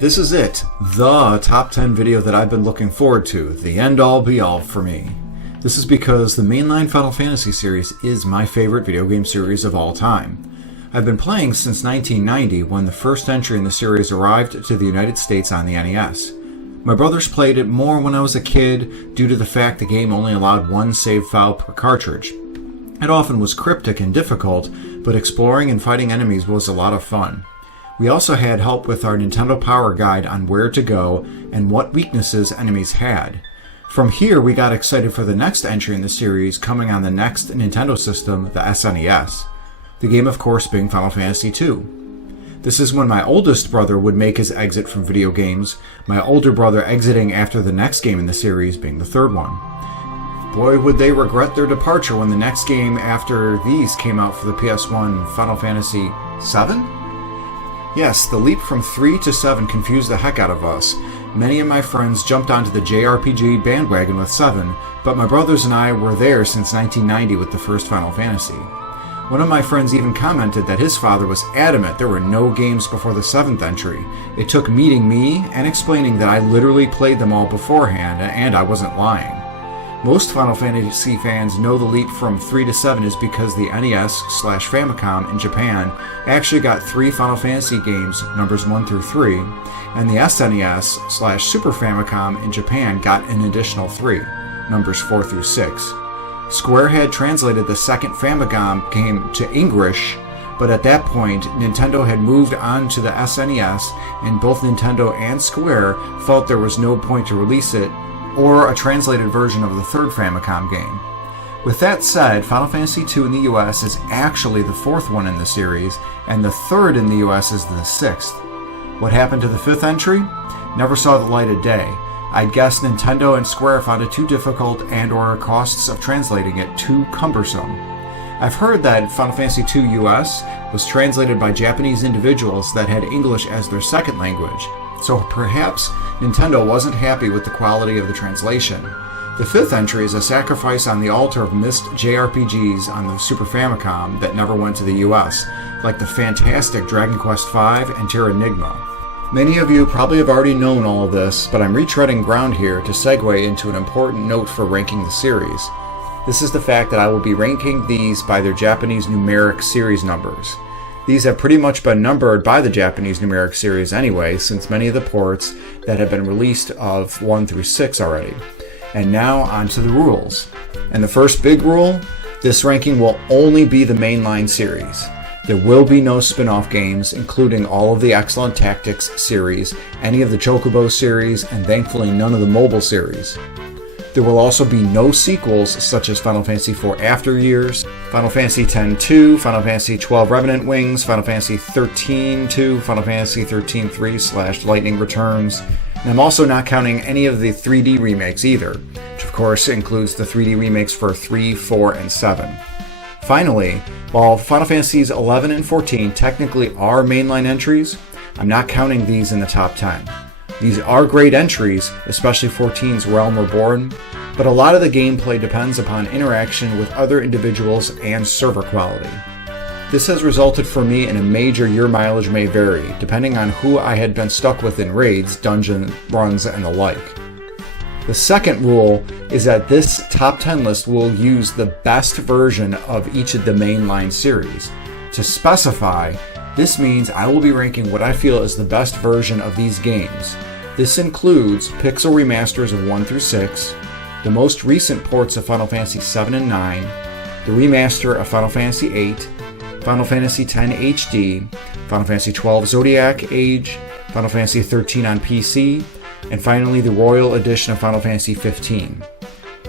This is it, the top 10 video that I've been looking forward to, the end-all be-all for me. This is because the mainline Final Fantasy series is my favorite video game series of all time. I've been playing since 1990 when the first entry in the series arrived to the United States on the NES. My brothers played it more when I was a kid due to the fact the game only allowed one save file per cartridge. It often was cryptic and difficult, but exploring and fighting enemies was a lot of fun. We also had help with our Nintendo Power Guide on where to go and what weaknesses enemies had. From here, we got excited for the next entry in the series coming on the next Nintendo system, the SNES. The game, of course, being Final Fantasy II. This is when my oldest brother would make his exit from video games, my older brother exiting after the next game in the series being the third one. Boy, would they regret their departure when the next game after these came out for the PS1, Final Fantasy VII? Yes, the leap from 3 to 7 confused the heck out of us. Many of my friends jumped onto the JRPG bandwagon with 7, but my brothers and I were there since 1990 with the first Final Fantasy. One of my friends even commented that his father was adamant there were no games before the 7th entry. It took meeting me and explaining that I literally played them all beforehand, and I wasn't lying. Most Final Fantasy fans know the leap from 3 to 7 is because the NES/Famicom in Japan actually got 3 Final Fantasy games, numbers 1 through 3, and the SNES/Super Famicom in Japan got an additional 3, numbers 4 through 6. Square had translated the second Famicom game to English, but at that point, Nintendo had moved on to the SNES, and both Nintendo and Square felt there was no point to release it, or a translated version of the third Famicom game. With that said, Final Fantasy II in the US is actually the 4th one in the series, and the 3rd in the US is the 6th. What happened to the 5th entry? Never saw the light of day. I'd guess Nintendo and Square found it too difficult and/or costs of translating it too cumbersome. I've heard that Final Fantasy II US was translated by Japanese individuals that had English as their second language, so perhaps Nintendo wasn't happy with the quality of the translation. The 5th entry is a sacrifice on the altar of missed JRPGs on the Super Famicom that never went to the US, like the fantastic Dragon Quest V and Terranigma. Many of you probably have already known all of this, but I'm retreading ground here to segue into an important note for ranking the series. This is the fact that I will be ranking these by their Japanese numeric series numbers. These have pretty much been numbered by the Japanese numeric series anyway, since many of the ports that have been released of 1 through 6 already. And now on to the rules. And the first big rule, this ranking will only be the mainline series. There will be no spin-off games, including all of the Excellent Tactics series, any of the Chocobo series, and thankfully none of the mobile series. There will also be no sequels such as Final Fantasy IV After Years, Final Fantasy X-2, Final Fantasy XII Revenant Wings, Final Fantasy XIII-2, Final Fantasy XIII-3/Lightning Returns, and I'm also not counting any of the 3D remakes either, which of course includes the 3D remakes for 3, 4, and 7. Finally, while Final Fantasies 11 and 14 technically are mainline entries, I'm not counting these in the top 10. These are great entries, especially 14's Realm Reborn, but a lot of the gameplay depends upon interaction with other individuals and server quality. This has resulted for me in a major your mileage may vary, depending on who I had been stuck with in raids, dungeon runs, and the like. The second rule is that this top 10 list will use the best version of each of the mainline series. To specify, this means I will be ranking what I feel is the best version of these games. This includes pixel remasters of 1 through 6, the most recent ports of Final Fantasy 7 and 9, the remaster of Final Fantasy 8, Final Fantasy X HD, Final Fantasy 12 Zodiac Age, Final Fantasy 13 on PC, and finally the Royal Edition of Final Fantasy 15.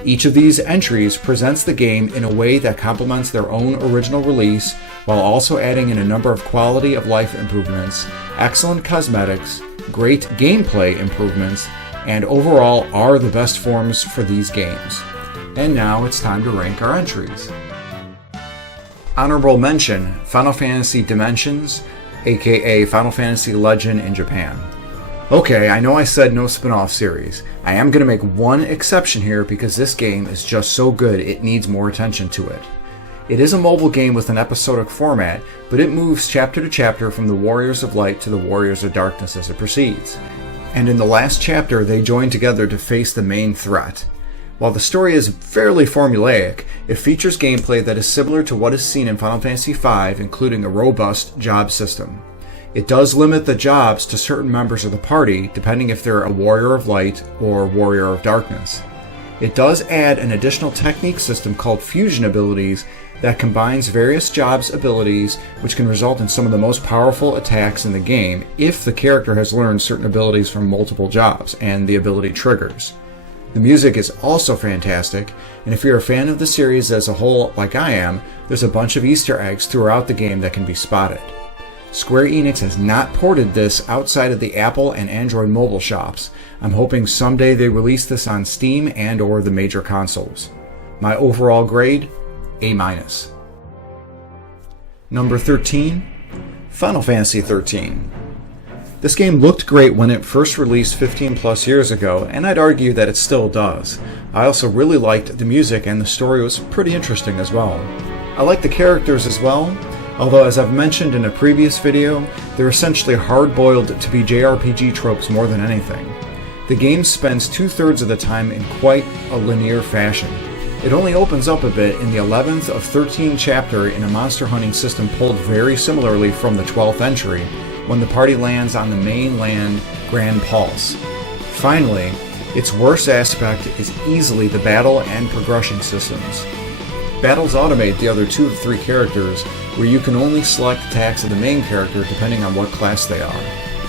Each of these entries presents the game in a way that complements their own original release while also adding in a number of quality of life improvements, excellent cosmetics, great gameplay improvements, and overall are the best forms for these games. And now it's time to rank our entries. Honorable mention, Final Fantasy Dimensions, aka Final Fantasy Legend in Japan. Okay, I know I said no spin-off series. I am going to make one exception here because this game is just so good it needs more attention to it. It is a mobile game with an episodic format, but it moves chapter to chapter from the Warriors of Light to the Warriors of Darkness as it proceeds. And in the last chapter, they join together to face the main threat. While the story is fairly formulaic, it features gameplay that is similar to what is seen in Final Fantasy V, including a robust job system. It does limit the jobs to certain members of the party, depending if they're a Warrior of Light or Warrior of Darkness. It does add an additional technique system called fusion abilities that combines various jobs' abilities, which can result in some of the most powerful attacks in the game if the character has learned certain abilities from multiple jobs and the ability triggers. The music is also fantastic, and if you're a fan of the series as a whole like I am, there's a bunch of Easter eggs throughout the game that can be spotted. Square Enix has not ported this outside of the Apple and Android mobile shops. I'm hoping someday they release this on Steam and or the major consoles. My overall grade, A-. Number 13, Final Fantasy XIII. This game looked great when it first released 15 plus years ago, and I'd argue that it still does. I also really liked the music, and the story was pretty interesting as well. I like the characters as well, although as I've mentioned in a previous video, they're essentially hard-boiled to be JRPG tropes more than anything. The game spends 2/3 of the time in quite a linear fashion. It only opens up a bit in the 11th of 13 chapter in a monster hunting system pulled very similarly from the 12th entry, when the party lands on the mainland Grand Pulse. Finally, its worst aspect is easily the battle and progression systems. Battles automate the other 2 of 3 characters, where you can only select attacks of the main character depending on what class they are.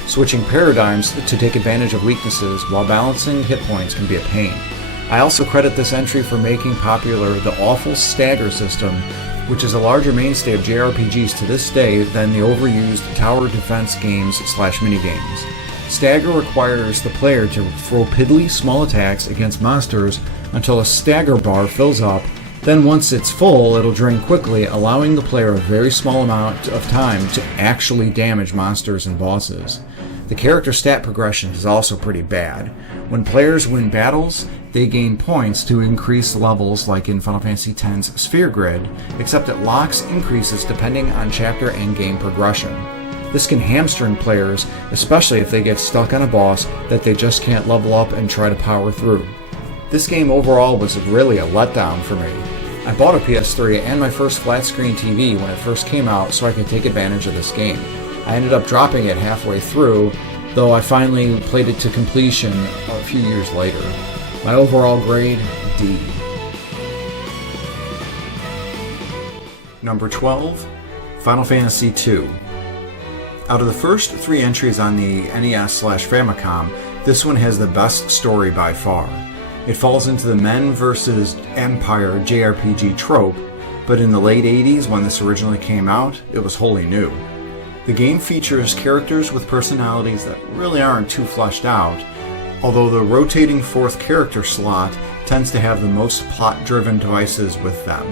Switching paradigms to take advantage of weaknesses while balancing hit points can be a pain. I also credit this entry for making popular the awful stagger system, which is a larger mainstay of JRPGs to this day than the overused tower defense games / minigames. Stagger requires the player to throw piddly small attacks against monsters until a stagger bar fills up, then once it's full, it'll drain quickly, allowing the player a very small amount of time to actually damage monsters and bosses. The character stat progression is also pretty bad. When players win battles, they gain points to increase levels like in Final Fantasy X's Sphere Grid, except it locks increases depending on chapter and game progression. This can hamstring players, especially if they get stuck on a boss that they just can't level up and try to power through. This game overall was really a letdown for me. I bought a PS3 and my first flat screen TV when it first came out so I could take advantage of this game. I ended up dropping it halfway through, though I finally played it to completion a few years later. My overall grade, D. Number 12, Final Fantasy II. Out of the first 3 entries on the NES/Famicom, this one has the best story by far. It falls into the men versus Empire JRPG trope, but in the late 80s when this originally came out, it was wholly new. The game features characters with personalities that really aren't too fleshed out, although the rotating 4th character slot tends to have the most plot-driven devices with them.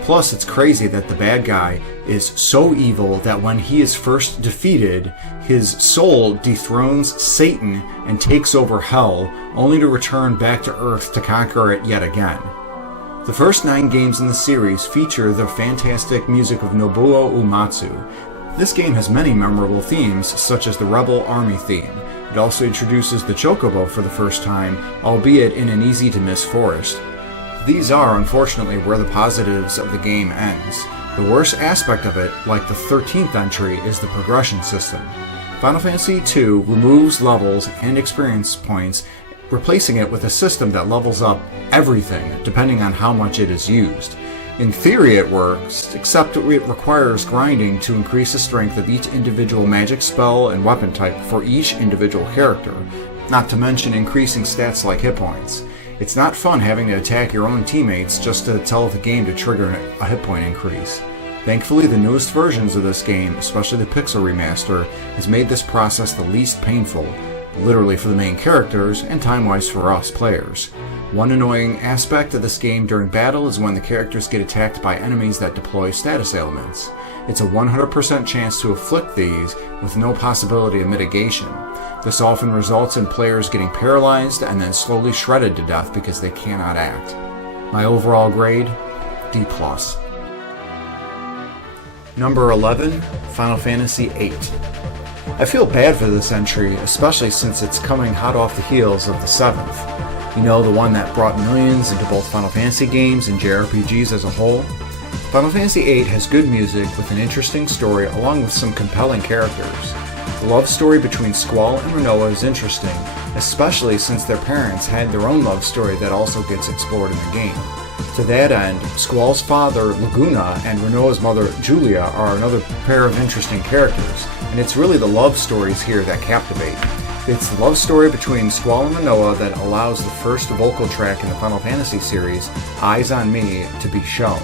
Plus, it's crazy that the bad guy is so evil that when he is first defeated, his soul dethrones Satan and takes over Hell, only to return back to Earth to conquer it yet again. The first 9 games in the series feature the fantastic music of Nobuo Uematsu. This game has many memorable themes, such as the Rebel Army theme. It also introduces the Chocobo for the first time, albeit in an easy-to-miss forest. These are, unfortunately, where the positives of the game ends. The worst aspect of it, like the 13th entry, is the progression system. Final Fantasy II removes levels and experience points, replacing it with a system that levels up everything, depending on how much it is used. In theory it works, except it requires grinding to increase the strength of each individual magic spell and weapon type for each individual character, not to mention increasing stats like hit points. It's not fun having to attack your own teammates just to tell the game to trigger a hit point increase. Thankfully, the newest versions of this game, especially the Pixel Remaster, has made this process the least painful, literally for the main characters and time-wise for us players. One annoying aspect of this game during battle is when the characters get attacked by enemies that deploy status ailments. It's a 100% chance to afflict these with no possibility of mitigation. This often results in players getting paralyzed and then slowly shredded to death because they cannot act. My overall grade, D+. Number 11, Final Fantasy VIII. I feel bad for this entry, especially since it's coming hot off the heels of the 7th. You know, the one that brought millions into both Final Fantasy games and JRPGs as a whole. Final Fantasy VIII has good music with an interesting story along with some compelling characters. The love story between Squall and Rinoa is interesting, especially since their parents had their own love story that also gets explored in the game. To that end, Squall's father, Laguna, and Rinoa's mother, Julia, are another pair of interesting characters, and it's really the love stories here that captivate. It's the love story between Squall and Rinoa that allows the first vocal track in the Final Fantasy series, Eyes on Me, to be shown.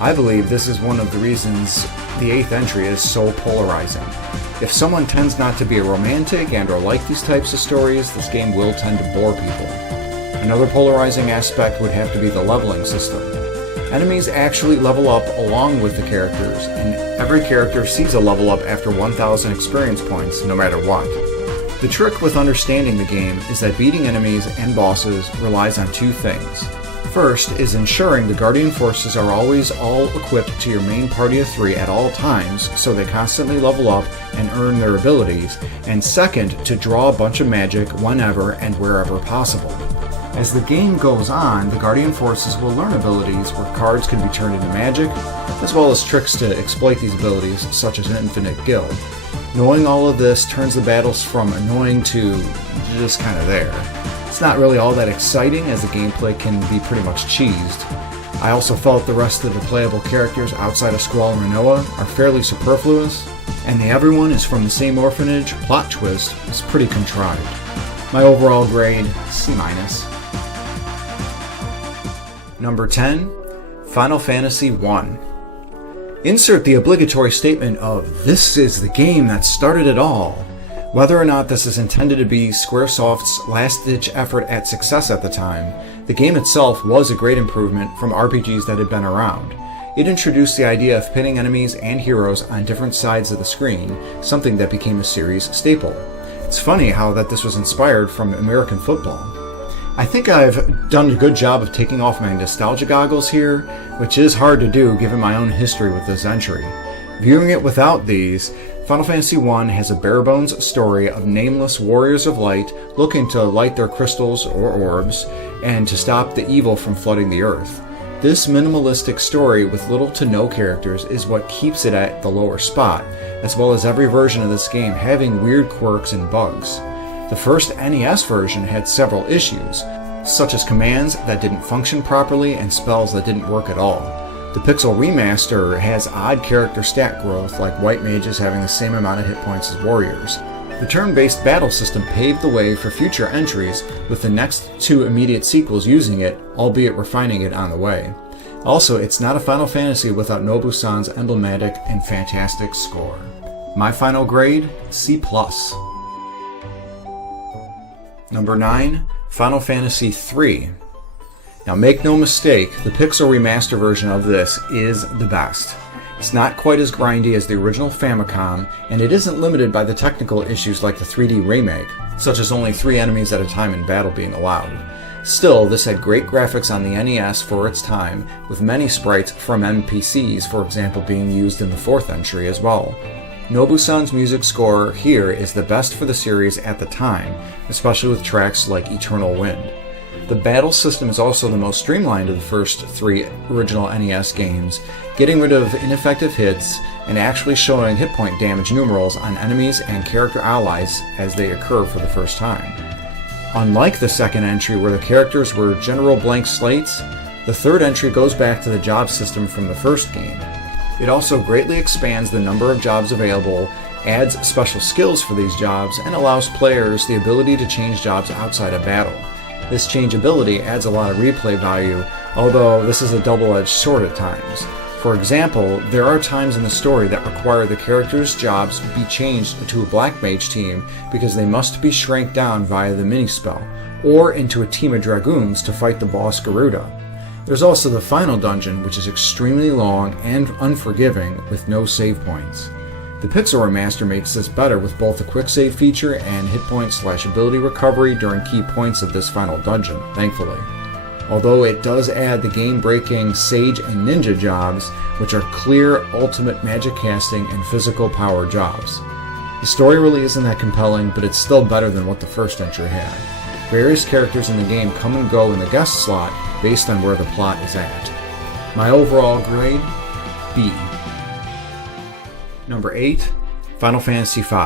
I believe this is one of the reasons the 8th entry is so polarizing. If someone tends not to be a romantic and or like these types of stories, this game will tend to bore people. Another polarizing aspect would have to be the leveling system. Enemies actually level up along with the characters, and every character sees a level up after 1,000 experience points, no matter what. The trick with understanding the game is that beating enemies and bosses relies on two things. First is ensuring the Guardian Forces are always all equipped to your main party of 3 at all times, so they constantly level up and earn their abilities, and second, to draw a bunch of magic whenever and wherever possible. As the game goes on, the Guardian Forces will learn abilities where cards can be turned into magic, as well as tricks to exploit these abilities, such as an infinite guild. Knowing all of this turns the battles from annoying to just kind of there. It's not really all that exciting, as the gameplay can be pretty much cheesed. I also felt the rest of the playable characters outside of Squall and Rinoa are fairly superfluous, and the everyone is from the same orphanage plot twist is pretty contrived. My overall grade, C-. Number 10, Final Fantasy I. Insert the obligatory statement of, "This is the game that started it all." Whether or not this is intended to be Squaresoft's last-ditch effort at success at the time, the game itself was a great improvement from RPGs that had been around. It introduced the idea of pitting enemies and heroes on different sides of the screen, something that became a series staple. It's funny how that this was inspired from American football. I think I've done a good job of taking off my nostalgia goggles here, which is hard to do given my own history with this entry. Viewing it without these, Final Fantasy I has a bare-bones story of nameless warriors of light looking to light their crystals or orbs, and to stop the evil from flooding the earth. This minimalistic story with little to no characters is what keeps it at the lower spot, as well as every version of this game having weird quirks and bugs. The first NES version had several issues, such as commands that didn't function properly and spells that didn't work at all. The Pixel Remaster has odd character stat growth, like white mages having the same amount of hit points as warriors. The turn-based battle system paved the way for future entries, with the next 2 immediate sequels using it, albeit refining it on the way. Also, it's not a Final Fantasy without Nobu-san's emblematic and fantastic score. My final grade, C+. Number 9, Final Fantasy III. Now make no mistake, the Pixel Remaster version of this is the best. It's not quite as grindy as the original Famicom, and it isn't limited by the technical issues like the 3D remake, such as only 3 enemies at a time in battle being allowed. Still, this had great graphics on the NES for its time, with many sprites from NPCs, for example, being used in the 4th entry as well. Nobu-san's music score here is the best for the series at the time, especially with tracks like Eternal Wind. The battle system is also the most streamlined of the first 3 original NES games, getting rid of ineffective hits and actually showing hit point damage numerals on enemies and character allies as they occur for the first time. Unlike the 2nd entry where the characters were general blank slates, the 3rd entry goes back to the job system from the first game. It also greatly expands the number of jobs available, adds special skills for these jobs, and allows players the ability to change jobs outside of battle. This changeability adds a lot of replay value, although this is a double-edged sword at times. For example, there are times in the story that require the characters' jobs be changed to a Black Mage team because they must be shrank down via the mini-spell, or into a team of Dragoons to fight the boss Garuda. There's also the final dungeon, which is extremely long and unforgiving with no save points. The Pixel Remaster makes this better with both the quick save feature and hit point / ability recovery during key points of this final dungeon, thankfully. although it does add the game-breaking Sage and Ninja jobs, which are clear ultimate magic casting and physical power jobs. The story really isn't that compelling, but it's still better than what the first entry had. Various characters in the game come and go in the guest slot based on where the plot is at. My overall grade, B. Number 8, Final Fantasy V.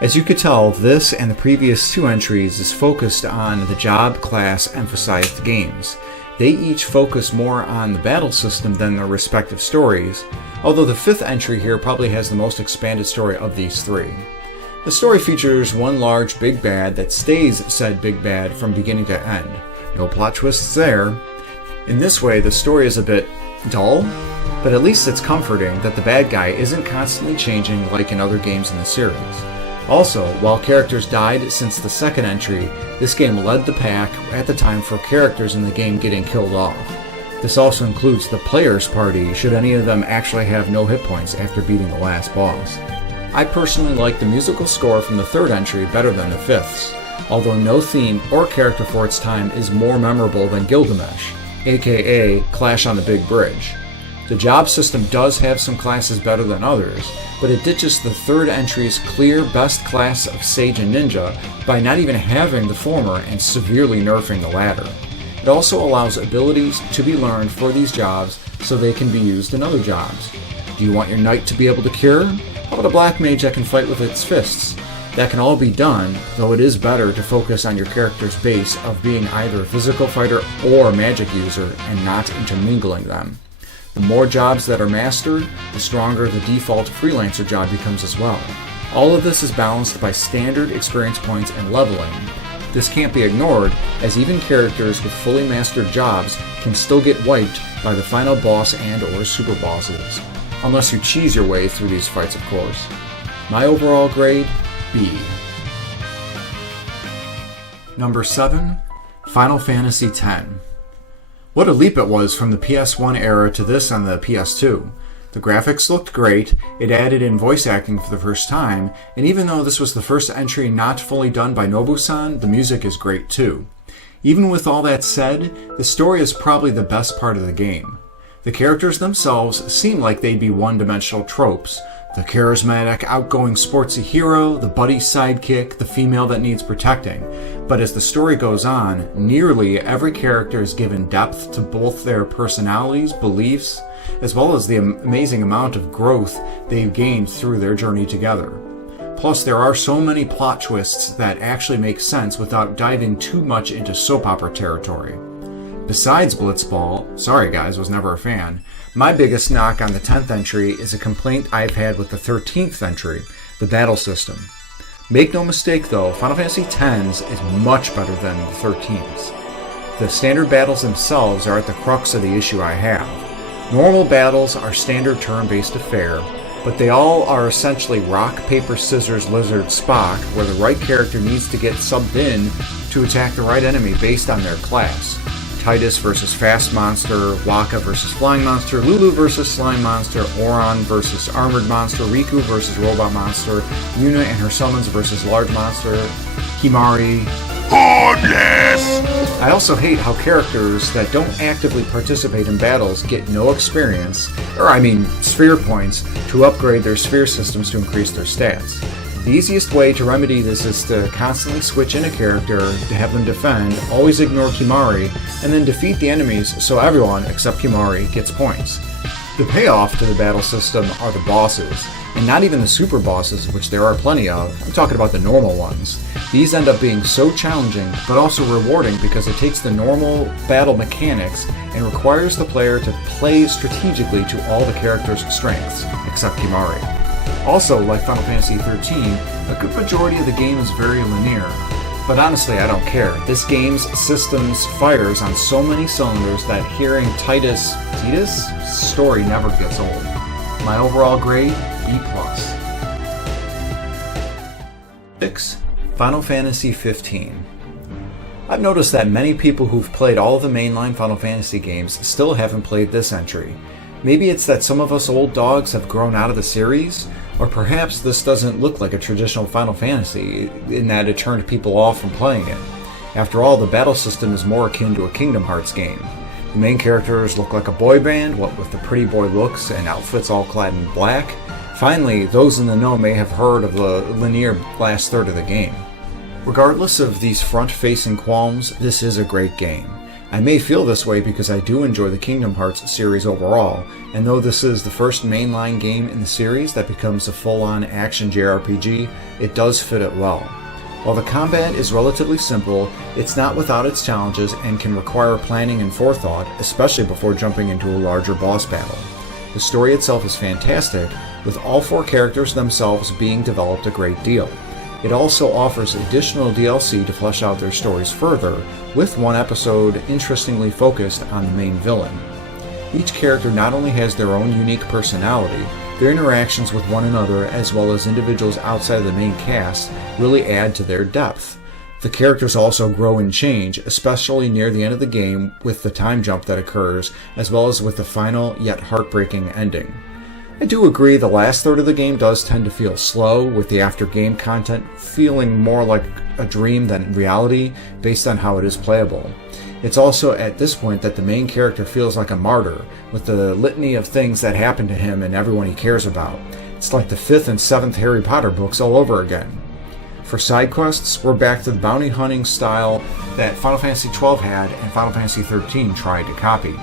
As you could tell, this and the previous 2 entries is focused on the job class emphasized games. They each focus more on the battle system than their respective stories, although the 5th entry here probably has the most expanded story of these 3. The story features one large big bad that stays said big bad from beginning to end. No plot twists there. In this way, the story is a bit dull, but at least it's comforting that the bad guy isn't constantly changing like in other games in the series. Also, while characters died since the 2nd entry, this game led the pack at the time for characters in the game getting killed off. This also includes the player's party, should any of them actually have no hit points after beating the last boss. I personally like the musical score from the 3rd entry better than the 5th's, although no theme or character for its time is more memorable than Gilgamesh, aka Clash on the Big Bridge. The job system does have some classes better than others, but it ditches the 3rd entry's clear best class of Sage and Ninja by not even having the former and severely nerfing the latter. It also allows abilities to be learned for these jobs so they can be used in other jobs. Do you want your knight to be able to cure? How about a black mage that can fight with its fists? That can all be done, though it is better to focus on your character's base of being either a physical fighter or a magic user and not intermingling them. The more jobs that are mastered, the stronger the default freelancer job becomes as well. All of this is balanced by standard experience points and leveling. This can't be ignored, as even characters with fully mastered jobs can still get wiped by the final boss and or super bosses. Unless you cheese your way through these fights, of course. My overall grade, B. Number 7, Final Fantasy X. What a leap it was from the PS1 era to this on the PS2. The graphics looked great, it added in voice acting for the first time, and even though this was the first entry not fully done by Nobu-san, the music is great too. Even with all that said, the story is probably the best part of the game. The characters themselves seem like they'd be one-dimensional tropes. The charismatic, outgoing sportsy hero, the buddy sidekick, the female that needs protecting. But as the story goes on, nearly every character is given depth to both their personalities, beliefs, as well as the amazing amount of growth they've gained through their journey together. Plus, there are so many plot twists that actually make sense without diving too much into soap opera territory. Besides Blitzball, sorry guys, was never a fan, my biggest knock on the 10th entry is a complaint I've had with the 13th entry, the battle system. Make no mistake though, Final Fantasy X's is much better than the 13th's. The standard battles themselves are at the crux of the issue I have. Normal battles are standard turn-based affair, but they all are essentially rock, paper, scissors, lizard, Spock, where the right character needs to get subbed in to attack the right enemy based on their class. Titus versus Fast Monster, Waka versus Flying Monster, Lulu versus Slime Monster, Oron versus Armored Monster, Riku versus Robot Monster, Yuna and her summons versus Large Monster, Himari. Goodness! I also hate how characters that don't actively participate in battles get no experience, sphere points, to upgrade their sphere systems to increase their stats. The easiest way to remedy this is to constantly switch in a character to have them defend, always ignore Kimahri, and then defeat the enemies so everyone except Kimahri gets points. The payoff to the battle system are the bosses, and not even the super bosses, which there are plenty of. I'm talking about the normal ones. These end up being so challenging, but also rewarding because it takes the normal battle mechanics and requires the player to play strategically to all the character's strengths, except Kimahri. Also, like Final Fantasy XIII, a good majority of the game is very linear. But honestly, I don't care. This game's systems fires on so many cylinders that hearing Titus' story never gets old. My overall grade, B+. 6. Final Fantasy XV. I've noticed that many people who've played all of the mainline Final Fantasy games still haven't played this entry. Maybe it's that some of us old dogs have grown out of the series, or perhaps this doesn't look like a traditional Final Fantasy in that it turned people off from playing it. After all, the battle system is more akin to a Kingdom Hearts game. The main characters look like a boy band, what with the pretty boy looks and outfits all clad in black. Finally, those in the know may have heard of the linear last third of the game. Regardless of these front-facing qualms, this is a great game. I may feel this way because I do enjoy the Kingdom Hearts series overall, and though this is the first mainline game in the series that becomes a full-on action JRPG, it does fit it well. While the combat is relatively simple, it's not without its challenges and can require planning and forethought, especially before jumping into a larger boss battle. The story itself is fantastic, with all 4 characters themselves being developed a great deal. It also offers additional DLC to flesh out their stories further, with one episode interestingly focused on the main villain. Each character not only has their own unique personality, their interactions with one another as well as individuals outside of the main cast really add to their depth. The characters also grow and change, especially near the end of the game with the time jump that occurs, as well as with the final yet heartbreaking ending. I do agree the last third of the game does tend to feel slow, with the after-game content feeling more like a dream than reality based on how it is playable. It's also at this point that the main character feels like a martyr, with the litany of things that happen to him and everyone he cares about. It's like the 5th and 7th Harry Potter books all over again. For side quests, we're back to the bounty hunting style that Final Fantasy XII had and Final Fantasy XIII tried to copy.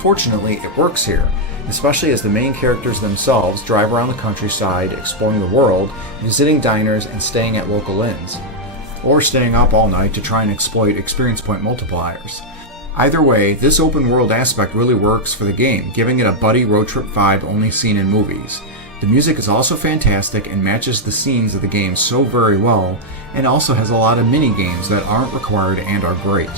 Fortunately, it works here, especially as the main characters themselves drive around the countryside, exploring the world, visiting diners, and staying at local inns, or staying up all night to try and exploit experience point multipliers. Either way, this open world aspect really works for the game, giving it a buddy road trip vibe only seen in movies. The music is also fantastic and matches the scenes of the game so very well, and also has a lot of mini games that aren't required and are great.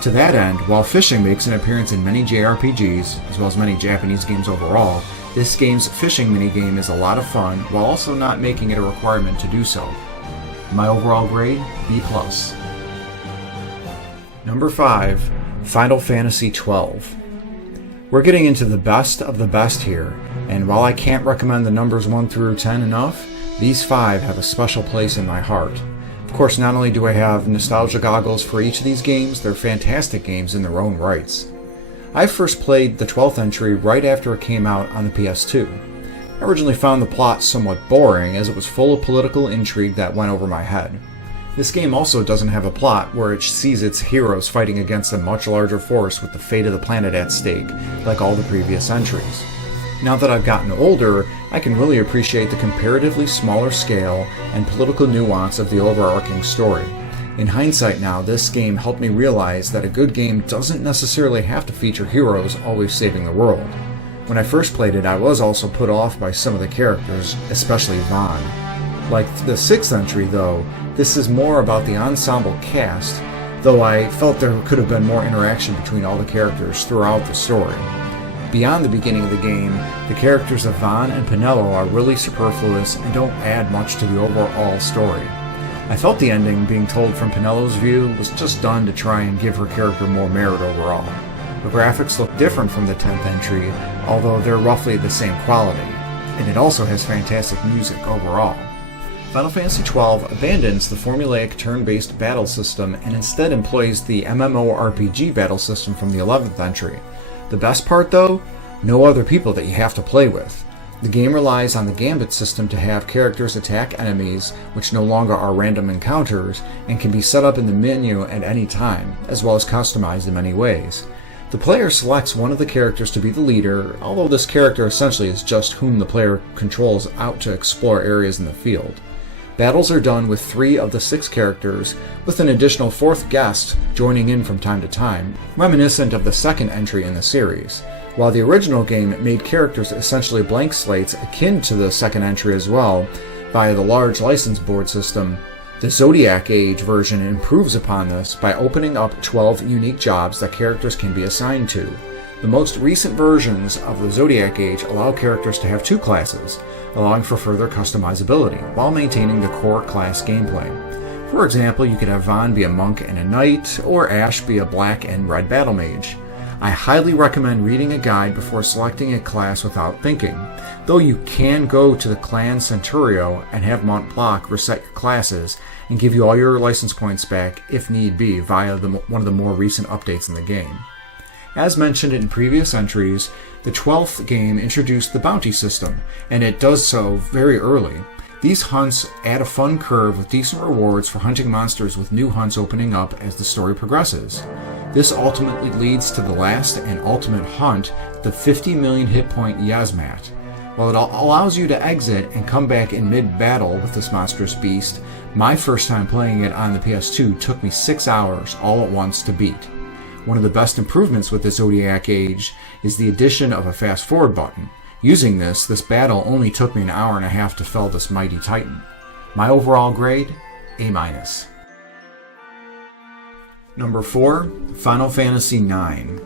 To that end, while fishing makes an appearance in many JRPGs, as well as many Japanese games overall, this game's fishing minigame is a lot of fun, while also not making it a requirement to do so. My overall grade, B+. Number 5, Final Fantasy XII. We're getting into the best of the best here, and while I can't recommend the numbers 1 through 10 enough, these 5 have a special place in my heart. Of course, not only do I have nostalgia goggles for each of these games, they're fantastic games in their own rights. I first played the 12th entry right after it came out on the PS2. I originally found the plot somewhat boring, as it was full of political intrigue that went over my head. This game also doesn't have a plot where it sees its heroes fighting against a much larger force with the fate of the planet at stake, like all the previous entries. Now that I've gotten older, I can really appreciate the comparatively smaller scale and political nuance of the overarching story. In hindsight now, this game helped me realize that a good game doesn't necessarily have to feature heroes always saving the world. When I first played it, I was also put off by some of the characters, especially Vaan. Like the 6th entry though, this is more about the ensemble cast, though I felt there could have been more interaction between all the characters throughout the story. Beyond the beginning of the game, the characters of Vaan and Penelo are really superfluous and don't add much to the overall story. I felt the ending, being told from Penelo's view, was just done to try and give her character more merit overall. The graphics look different from the 10th entry, although they're roughly the same quality, and it also has fantastic music overall. Final Fantasy XII abandons the formulaic turn-based battle system and instead employs the MMORPG battle system from the 11th entry. The best part though? No other people that you have to play with. The game relies on the gambit system to have characters attack enemies, which no longer are random encounters, and can be set up in the menu at any time, as well as customized in many ways. The player selects one of the characters to be the leader, although this character essentially is just whom the player controls out to explore areas in the field. Battles are done with 3 of the 6 characters, with an additional 4th guest joining in from time to time, reminiscent of the 2nd entry in the series. While the original game made characters essentially blank slates akin to the 2nd entry as well, via the large license board system, the Zodiac Age version improves upon this by opening up 12 unique jobs that characters can be assigned to. The most recent versions of the Zodiac Age allow characters to have 2 classes, allowing for further customizability, while maintaining the core class gameplay. For example, you could have Vaan be a monk and a knight, or Ash be a black and red battle mage. I highly recommend reading a guide before selecting a class without thinking, though you can go to the Clan Centurio and have Mont Blanc reset your classes and give you all your license points back if need be via one of the more recent updates in the game. As mentioned in previous entries, the 12th game introduced the bounty system, and it does so very early. These hunts add a fun curve with decent rewards for hunting monsters, with new hunts opening up as the story progresses. This ultimately leads to the last and ultimate hunt, the 50 million hit point Yasmat. While it allows you to exit and come back in mid-battle with this monstrous beast, my first time playing it on the PS2 took me 6 hours all at once to beat. One of the best improvements with the Zodiac Age is the addition of a fast forward button. Using this battle only took me an hour and a half to fell this mighty titan. My overall grade, A-. Number 4, Final Fantasy IX.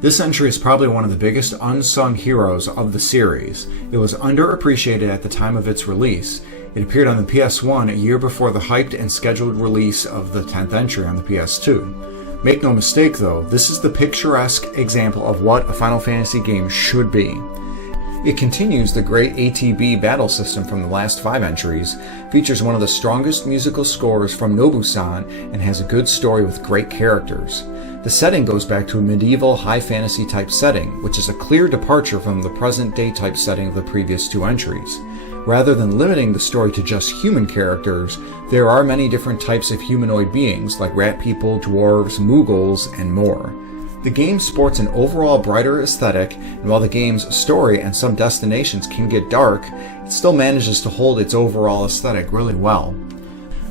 This entry is probably one of the biggest unsung heroes of the series. It was underappreciated at the time of its release. It appeared on the PS1 a year before the hyped and scheduled release of the 10th entry on the PS2. Make no mistake though, this is the picturesque example of what a Final Fantasy game should be. It continues the great ATB battle system from the last 5 entries, features one of the strongest musical scores from Nobusan, and has a good story with great characters. The setting goes back to a medieval high fantasy type setting, which is a clear departure from the present day type setting of the previous 2 entries. Rather than limiting the story to just human characters, there are many different types of humanoid beings like rat people, dwarves, Mughals, and more. The game sports an overall brighter aesthetic, and while the game's story and some destinations can get dark, it still manages to hold its overall aesthetic really well.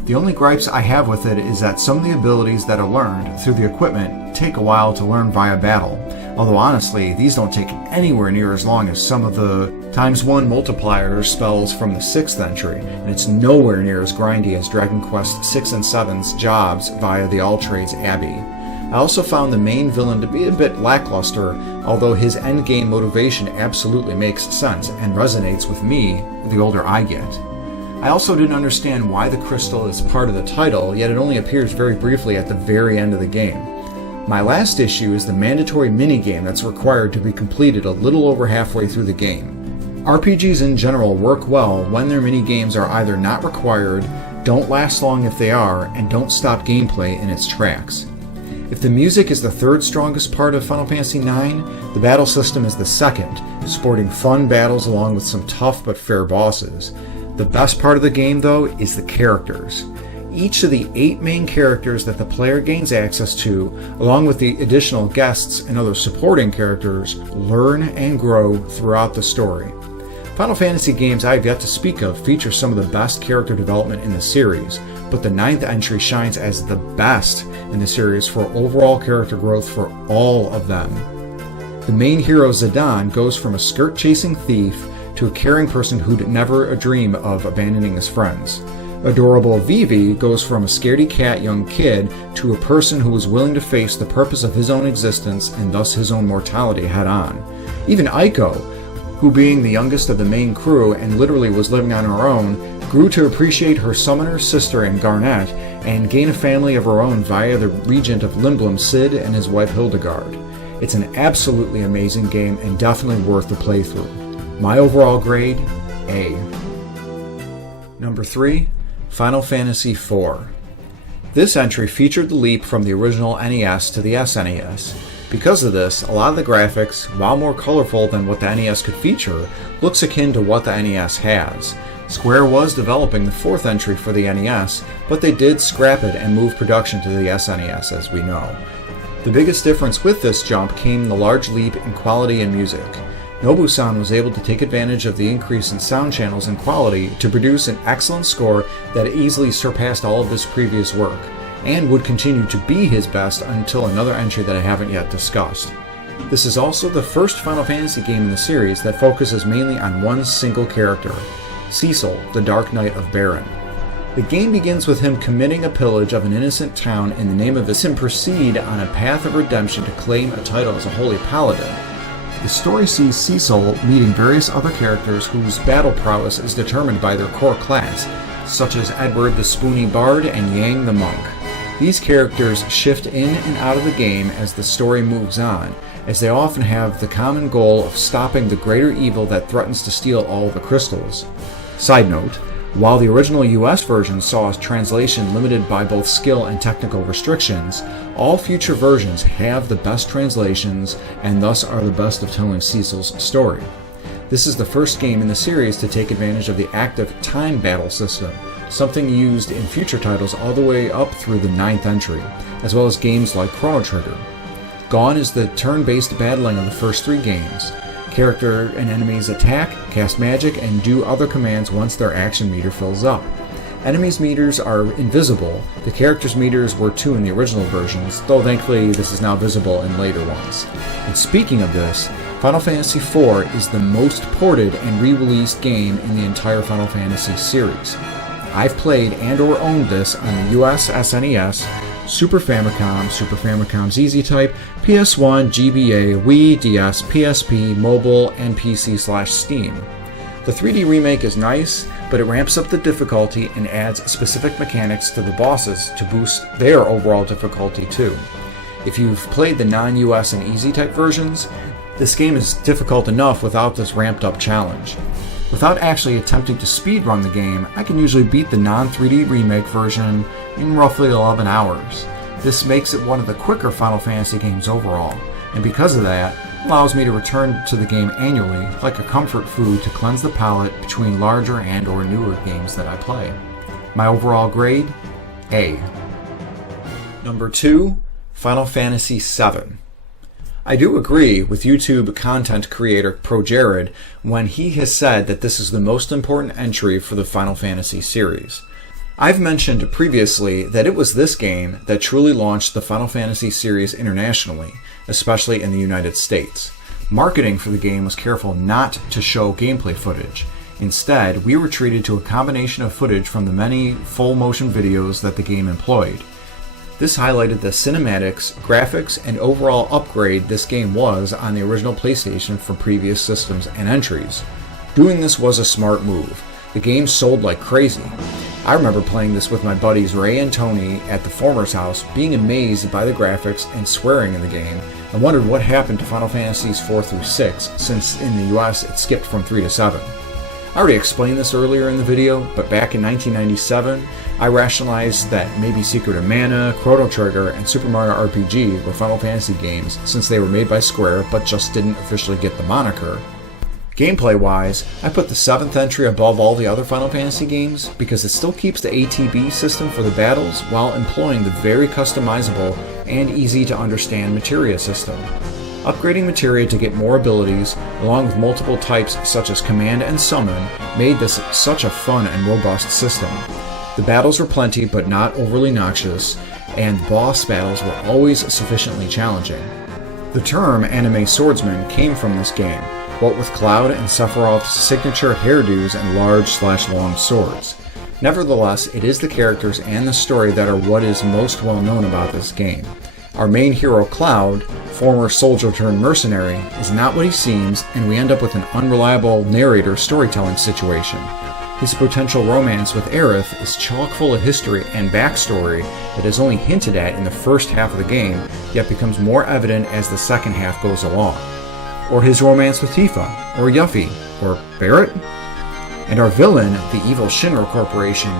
The only gripes I have with it is that some of the abilities that are learned through the equipment take a while to learn via battle, although honestly these don't take anywhere near as long as some of the ×1 multiplier spells from the 6th entry, and it's nowhere near as grindy as Dragon Quest 6 and 7's jobs via the All-Trades Abbey. I also found the main villain to be a bit lackluster, although his endgame motivation absolutely makes sense and resonates with me the older I get. I also didn't understand why the crystal is part of the title, yet it only appears very briefly at the very end of the game. My last issue is the mandatory minigame that's required to be completed a little over halfway through the game. RPGs in general work well when their minigames are either not required, don't last long if they are, and don't stop gameplay in its tracks. If the music is the 3rd strongest part of Final Fantasy IX, the battle system is the 2nd, sporting fun battles along with some tough but fair bosses. The best part of the game, though, is the characters. Each of the 8 main characters that the player gains access to, along with the additional guests and other supporting characters, learn and grow throughout the story. Final Fantasy games I have yet to speak of feature some of the best character development in the series, but the 9th entry shines as the best in the series for overall character growth for all of them. The main hero Zidane goes from a skirt-chasing thief to a caring person who'd never dream of abandoning his friends. Adorable Vivi goes from a scaredy-cat young kid to a person who is willing to face the purpose of his own existence and thus his own mortality head-on. Even Aiko, who being the youngest of the main crew and literally was living on her own, grew to appreciate her summoner sister in Garnet and gain a family of her own via the regent of Limblum, Cid, and his wife Hildegard. It's an absolutely amazing game and definitely worth the playthrough. My overall grade, A. Number 3, Final Fantasy IV. This entry featured the leap from the original NES to the SNES. Because of this, a lot of the graphics, while more colorful than what the NES could feature, looks akin to what the NES has. Square was developing the 4th entry for the NES, but they did scrap it and move production to the SNES, as we know. The biggest difference with this jump came in the large leap in quality and music. Nobusan was able to take advantage of the increase in sound channels and quality to produce an excellent score that easily surpassed all of his previous work, and would continue to be his best until another entry that I haven't yet discussed. This is also the first Final Fantasy game in the series that focuses mainly on one single character, Cecil, the Dark Knight of Baron. The game begins with him committing a pillage of an innocent town in the name of this and proceed on a path of redemption to claim a title as a holy paladin. The story sees Cecil meeting various other characters whose battle prowess is determined by their core class, such as Edward the Spoony Bard and Yang the Monk. These characters shift in and out of the game as the story moves on, as they often have the common goal of stopping the greater evil that threatens to steal all the crystals. Side note, while the original US version saw translation limited by both skill and technical restrictions, all future versions have the best translations and thus are the best of telling Cecil's story. This is the first game in the series to take advantage of the active time battle system, something used in future titles all the way up through the 9th entry, as well as games like Chrono Trigger. Gone is the turn-based battling of the first 3 games. Character and enemies attack, cast magic, and do other commands once their action meter fills up. Enemies' meters are invisible. The characters' meters were too in the original versions, though thankfully this is now visible in later ones. And speaking of this, Final Fantasy IV is the most ported and re-released game in the entire Final Fantasy series. I've played and or owned this on the US SNES, Super Famicom, Super Famicom ZZ Type, PS1, GBA, Wii, DS, PSP, mobile, and PC/Steam. The 3D remake is nice, but it ramps up the difficulty and adds specific mechanics to the bosses to boost their overall difficulty too. If you've played the non-US and Easy Type versions, this game is difficult enough without this ramped up challenge. Without actually attempting to speedrun the game, I can usually beat the non-3D remake version in roughly 11 hours. This makes it one of the quicker Final Fantasy games overall, and because of that, allows me to return to the game annually like a comfort food to cleanse the palate between larger and or newer games that I play. My overall grade? A. Number 2, Final Fantasy VII. I do agree with YouTube content creator ProJared when he has said that this is the most important entry for the Final Fantasy series. I've mentioned previously that it was this game that truly launched the Final Fantasy series internationally, especially in the United States. Marketing for the game was careful not to show gameplay footage. Instead, we were treated to a combination of footage from the many full motion videos that the game employed. This highlighted the cinematics, graphics, and overall upgrade this game was on the original PlayStation from previous systems and entries. Doing this was a smart move. The game sold like crazy. I remember playing this with my buddies Ray and Tony at the former's house, being amazed by the graphics and swearing in the game, and wondered what happened to Final Fantasies 4 through 6, since in the US it skipped from 3 to 7. I already explained this earlier in the video, but back in 1997, I rationalized that maybe Secret of Mana, Chrono Trigger, and Super Mario RPG were Final Fantasy games since they were made by Square but just didn't officially get the moniker. Gameplay-wise, I put the 7th entry above all the other Final Fantasy games because it still keeps the ATB system for the battles while employing the very customizable and easy to understand materia system. Upgrading materia to get more abilities, along with multiple types such as command and summon, made this such a fun and robust system. The battles were plenty but not overly noxious, and boss battles were always sufficiently challenging. The term anime swordsman came from this game, what with Cloud and Sephiroth's signature hairdos and large/long swords. Nevertheless, it is the characters and the story that are what is most well known about this game. Our main hero Cloud, former soldier turned mercenary, is not what he seems, and we end up with an unreliable narrator storytelling situation. His potential romance with Aerith is chock full of history and backstory that is only hinted at in the first half of the game, yet becomes more evident as the second half goes along. Or his romance with Tifa, or Yuffie, or Barrett? And our villain, the evil Shinra Corporation,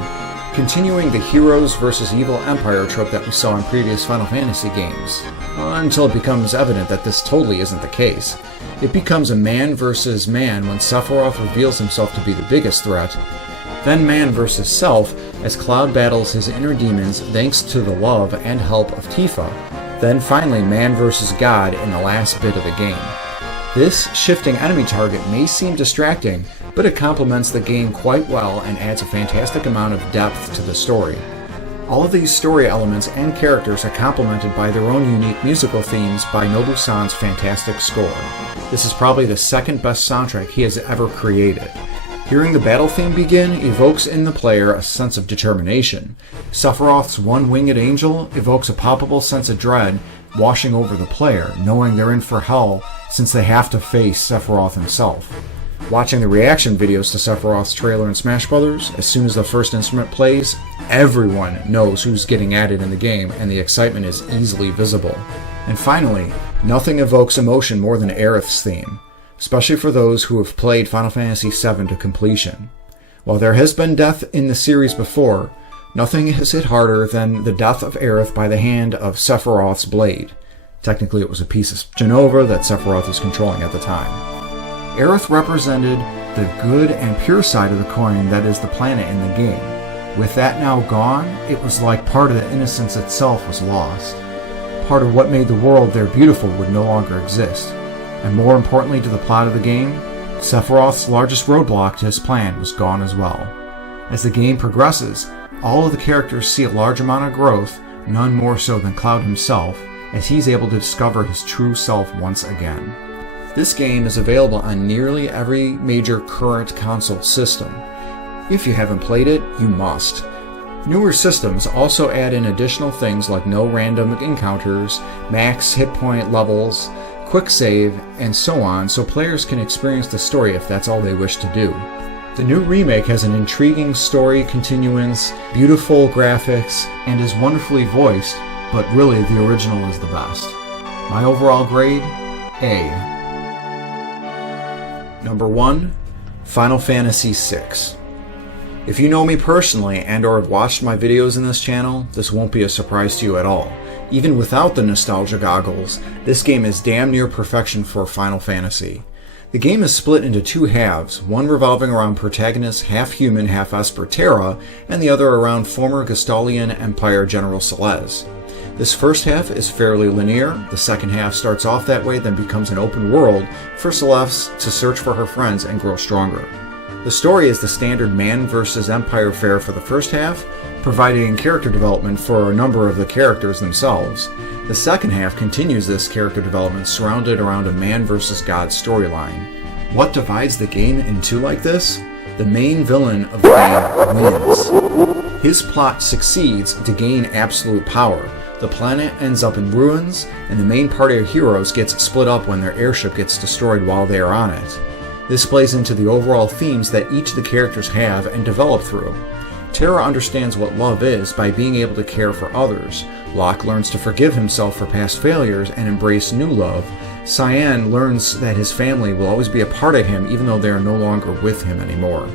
continuing the heroes versus evil empire trope that we saw in previous Final Fantasy games, until it becomes evident that this totally isn't the case. It becomes a man versus man when Sephiroth reveals himself to be the biggest threat, then man versus self as Cloud battles his inner demons thanks to the love and help of Tifa, then finally man versus God in the last bit of the game. This shifting enemy target may seem distracting, but it complements the game quite well and adds a fantastic amount of depth to the story. All of these story elements and characters are complemented by their own unique musical themes by Nobu-san's fantastic score. This is probably the second best soundtrack he has ever created. Hearing the battle theme begin evokes in the player a sense of determination. Sephiroth's one-winged angel evokes a palpable sense of dread washing over the player, knowing they're in for hell since they have to face Sephiroth himself. Watching the reaction videos to Sephiroth's trailer in Smash Bros., as soon as the first instrument plays, everyone knows who's getting added in the game, and the excitement is easily visible. And finally, nothing evokes emotion more than Aerith's theme, especially for those who have played Final Fantasy VII to completion. While there has been death in the series before, nothing has hit harder than the death of Aerith by the hand of Sephiroth's blade. Technically it was a piece of Jenova that Sephiroth was controlling at the time. Aerith represented the good and pure side of the coin that is the planet in the game. With that now gone, it was like part of the innocence itself was lost. Part of what made the world there beautiful would no longer exist. And more importantly to the plot of the game, Sephiroth's largest roadblock to his plan was gone as well. As the game progresses, all of the characters see a large amount of growth, none more so than Cloud himself, as he's able to discover his true self once again. This game is available on nearly every major current console system. If you haven't played it, you must. Newer systems also add in additional things like no random encounters, max hit point levels, quick save, and so on, so players can experience the story if that's all they wish to do. The new remake has an intriguing story continuance, beautiful graphics, and is wonderfully voiced, but really the original is the best. My overall grade, A. Number 1, Final Fantasy VI. If you know me personally and or have watched my videos in this channel, this won't be a surprise to you at all. Even without the nostalgia goggles, this game is damn near perfection for Final Fantasy. The game is split into two halves, one revolving around protagonist half-human, half-Esper Terra, and the other around former Gestalian Empire General Celeste. This first half is fairly linear, the second half starts off that way then becomes an open world for Celeste to search for her friends and grow stronger. The story is the standard man versus Empire fare for the first half, providing character development for a number of the characters themselves. The second half continues this character development surrounded around a man versus God storyline. What divides the game in two like this? The main villain of the game wins. His plot succeeds to gain absolute power. The planet ends up in ruins, and the main party of heroes gets split up when their airship gets destroyed while they are on it. This plays into the overall themes that each of the characters have and develop through. Terra understands what love is by being able to care for others. Locke learns to forgive himself for past failures and embrace new love. Cyan learns that his family will always be a part of him even though they are no longer with him anymore.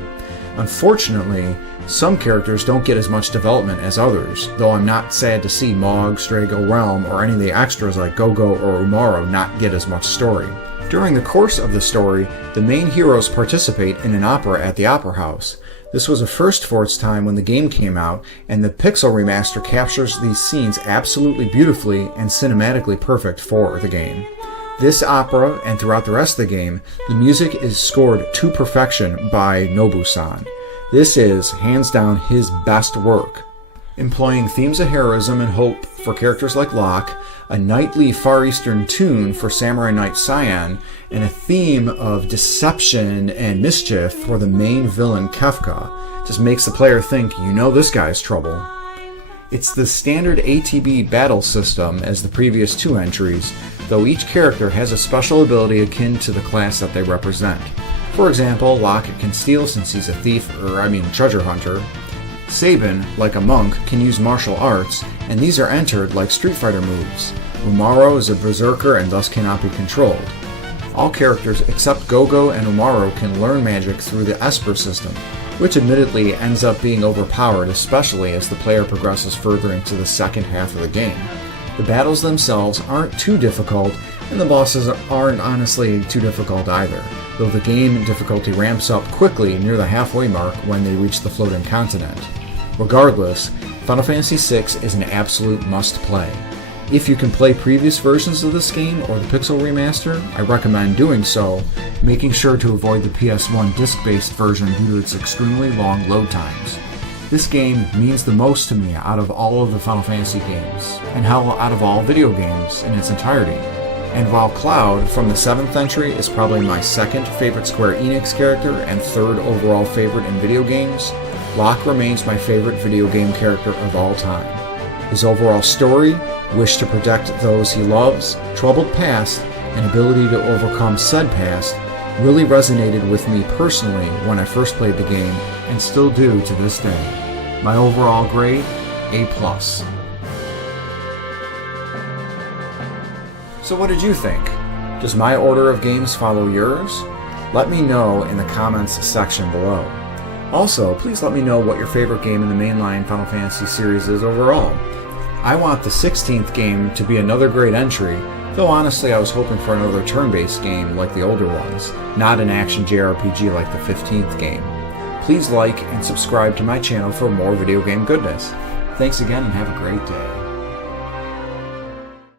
Unfortunately, some characters don't get as much development as others, though I'm not sad to see Mog, Strago, Realm, or any of the extras like Gogo or Umaro not get as much story. During the course of the story, the main heroes participate in an opera at the Opera House. This was a first for its time when the game came out, and the Pixel remaster captures these scenes absolutely beautifully and cinematically perfect for the game. This opera, and throughout the rest of the game, the music is scored to perfection by Nobu-san. This is, hands down, his best work. Employing themes of heroism and hope for characters like Locke, a knightly Far Eastern tune for Samurai Knight Cyan, and a theme of deception and mischief for the main villain Kefka, just makes the player think, you know this guy's trouble. It's the standard ATB battle system as the previous two entries, though each character has a special ability akin to the class that they represent. For example, Locke can steal since he's a thief, treasure hunter. Sabin, like a monk, can use martial arts, and these are entered like Street Fighter moves. Umaro is a berserker and thus cannot be controlled. All characters except Gogo and Umaro can learn magic through the Esper system, which admittedly ends up being overpowered, especially as the player progresses further into the second half of the game. The battles themselves aren't too difficult, and the bosses aren't honestly too difficult either, though the game difficulty ramps up quickly near the halfway mark when they reach the floating continent. Regardless, Final Fantasy VI is an absolute must-play. If you can play previous versions of this game or the Pixel remaster, I recommend doing so, making sure to avoid the PS1 disc-based version due to its extremely long load times. This game means the most to me out of all of the Final Fantasy games, and hell, out of all video games in its entirety. And while Cloud from the 7th entry is probably my second favorite Square Enix character and third overall favorite in video games, Locke remains my favorite video game character of all time. His overall story, wish to protect those he loves, troubled past, and ability to overcome said past really resonated with me personally when I first played the game, and still do to this day. My overall grade, A+. So what did you think? Does my order of games follow yours? Let me know in the comments section below. Also, please let me know what your favorite game in the mainline Final Fantasy series is overall. I want the 16th game to be another great entry, though honestly I was hoping for another turn-based game like the older ones, not an action JRPG like the 15th game. Please like and subscribe to my channel for more video game goodness. Thanks again and have a great day.